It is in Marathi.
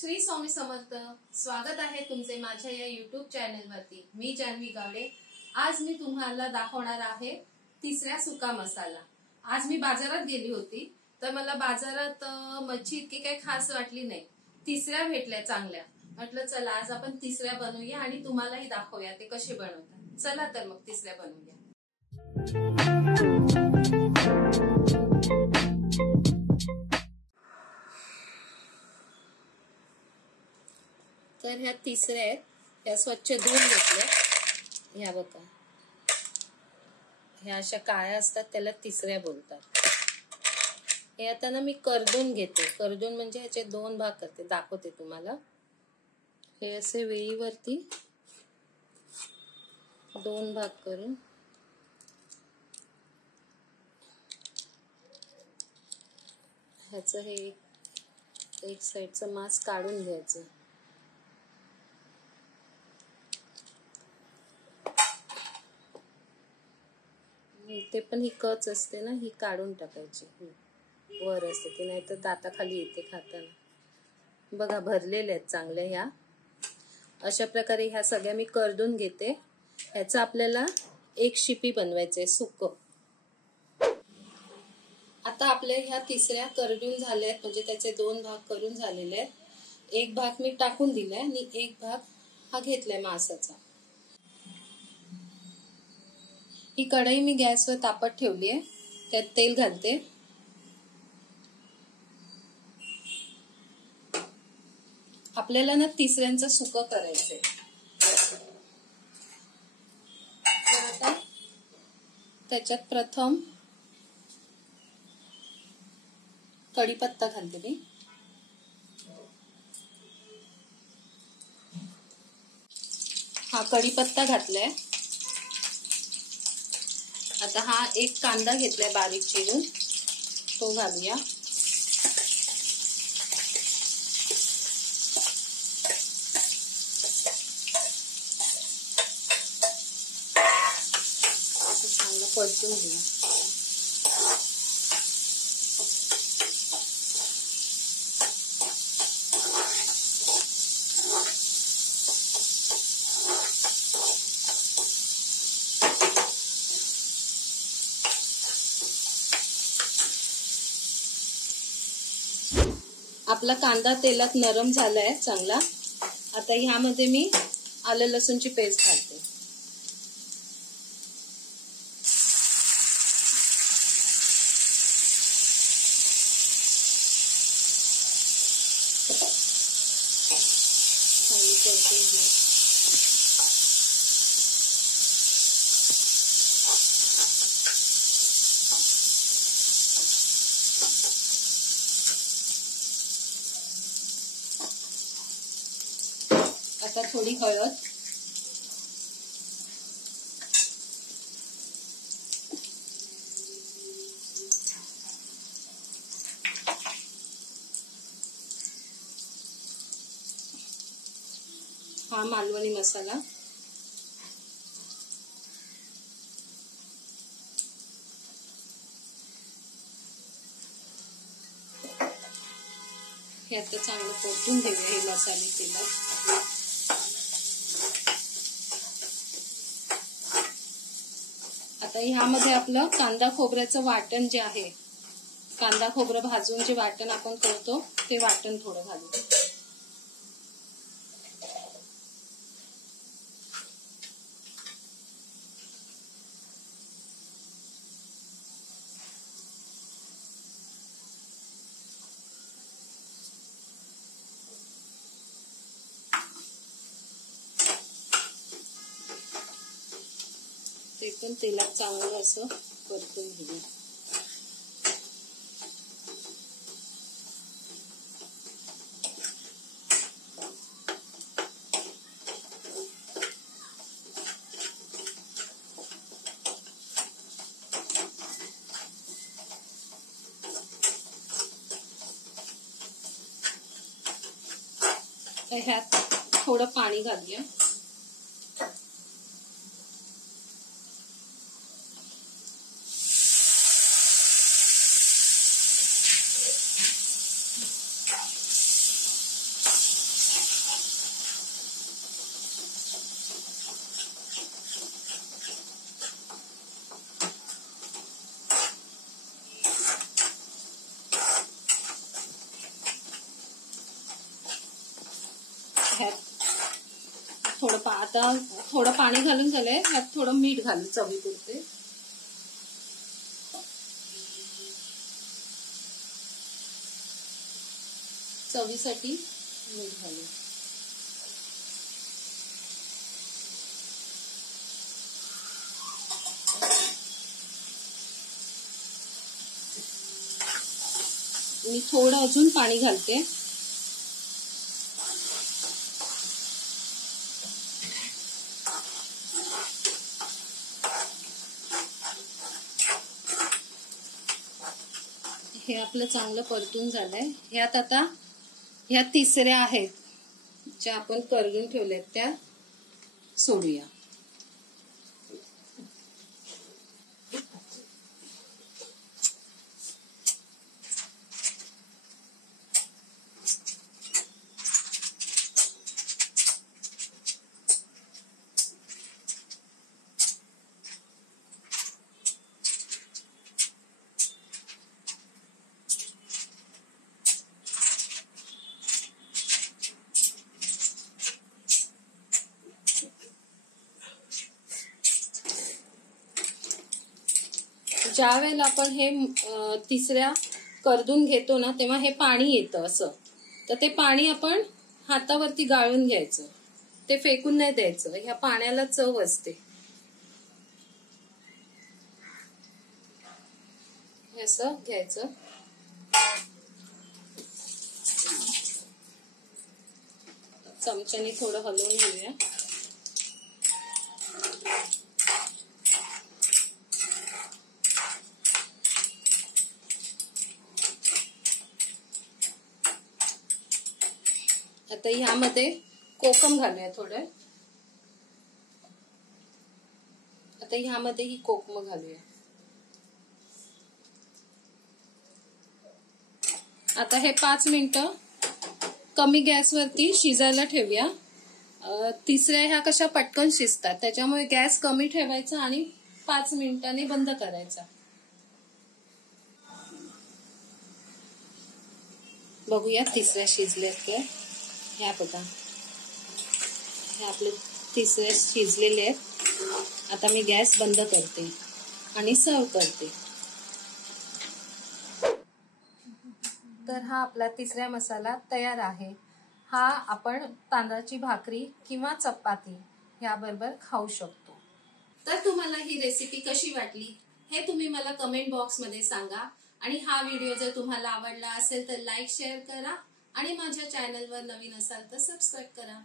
श्री स्वामी समर्थ. स्वागत आहे तुमचे माझ्या या YouTube चॅनलवरती. मी जान्हवी गावडे. आज मी तुम्हाला दाखवणार आहे तिसऱ्या सुका मसाला. आज मी बाजारात गेली होती तर मला बाजारात मच्छी इतकी काही खास वाटली नाही. तिसऱ्या भेटल्या चांगल्या. म्हटलं चला आज आपण तिसऱ्या बनवूया आणि तुम्हालाही दाखवूया ते कसे बनवतात. चला तर मग तिसऱ्या बनवूया. तर ह्या तिसऱ्या आहेत, ह्या स्वच्छ धुवून घेतल्या. ह्या बघा, ह्या अशा काळ्या असतात, त्याला तिसऱ्या बोलतात. हे आता ना मी करदून घेते. करदून म्हणजे ह्याचे दोन भाग करते, दाखवते तुम्हाला. हे असे वेळीवरती दोन भाग करून ह्याचं हे एक साईडचं मांस काढून घ्यायचं. ते पण ही कच असते ना, ही काढून टाकायची. वर असते ती, नाही तर दाताखाली येते खाताना. बघा भरलेल्या आहेत चांगल्या. ह्या अशा प्रकारे ह्या सगळ्या मी करदून घेते. ह्याचं आपल्याला एक शिपी बनवायचंय सुक्क. आता आपल्या ह्या तिसऱ्या करदून झाल्या आहेत, म्हणजे त्याचे दोन भाग करून झालेले आहेत. एक भाग मी टाकून दिलाय आणि एक भाग हा घेतलाय मांसाचा. ही कढई मी गॅसवर तापत ठेवली आहे. त्यात तेल घालते. आपल्याला ना तिसऱ्यांचं सुकं करायचंय. आता त्याच्यात प्रथम कढीपत्ता घालते मी. हा कढीपत्ता घातलाय. आता हा एक कांदा घेतलाय बारीक चिरून, तो घालूया. चांगलं परतून घेऊया. आपला कांदा तेलात नरम झालाय चांगला. आता ह्यामध्ये मी आलं लसूणची पेस्ट घालते. चांगली परतून घेऊ. आता थोडी हळद, हा मालवणी मसाला, हे आता चांगलं परतून घेऊया हे मसाले तेलात. आता ह्यामध्ये आपलं कांदा खोबऱ्याचं वाटण जे आहे, कांदा खोबरं भाजून जे वाटण आपण करतो ते वाटण थोडं घालू. ते पण तेलात चांगलं असं परतून घेऊ. ह्यात थोडं पाणी घालूया. ह्यात आता थोडं पाणी घालून झालंय, ह्यात थोडं मीठ घालू चवीपुरते. चवीसाठी मीठ घालू. मी थोडं अजून पाणी घालते. हे आपलं चांगलं परतून झालंय. ह्यात आता ह्या तिसऱ्या आहेत ज्या आपण करडून ठेवल्यात त्या सोडूया. ज्या वेळेला आपण हे तिसऱ्या करदून घेतो ना, तेव्हा हे पाणी येतं असं. तर ते पाणी आपण हातावरती गाळून घ्यायचं, ते फेकून नाही द्यायचं. ह्या पाण्याला चव असते. असं घ्यायचं. चमच्याने थोडं हलवून घेऊया. आता ह्यामध्ये कोकम घालूया थोडं. आता ह्यामध्ये ही कोकम घालूया. आता हे 5 मिनिटं कमी गॅसवरती शिजायला ठेवूया. तिसऱ्या ह्या कशा पटकन शिजतात, त्याच्यामुळे गॅस कमी ठेवायचा आणि 5 मिनिटांनी बंद करायचा. बघूया तिसऱ्या शिजल्यात काय. ह्या बघा, हे आपले तिसरे शिजलेले आहेत. आता मी गॅस बंद करते आणि सर्व करते. तर हा आपला तिसरा मसाला तयार आहे. हा आपण तांदळाची भाकरी किंवा चपाती याबरोबर खाऊ शकतो. तर तुम्हाला ही रेसिपी कशी वाटली हे तुम्ही मला कमेंट बॉक्स मध्ये सांगा. आणि हा व्हिडिओ जर तुम्हाला आवडला असेल तर लाईक शेअर करा आणि माझ्या चॅनलवर नवीन असाल तर सबस्क्राईब करा.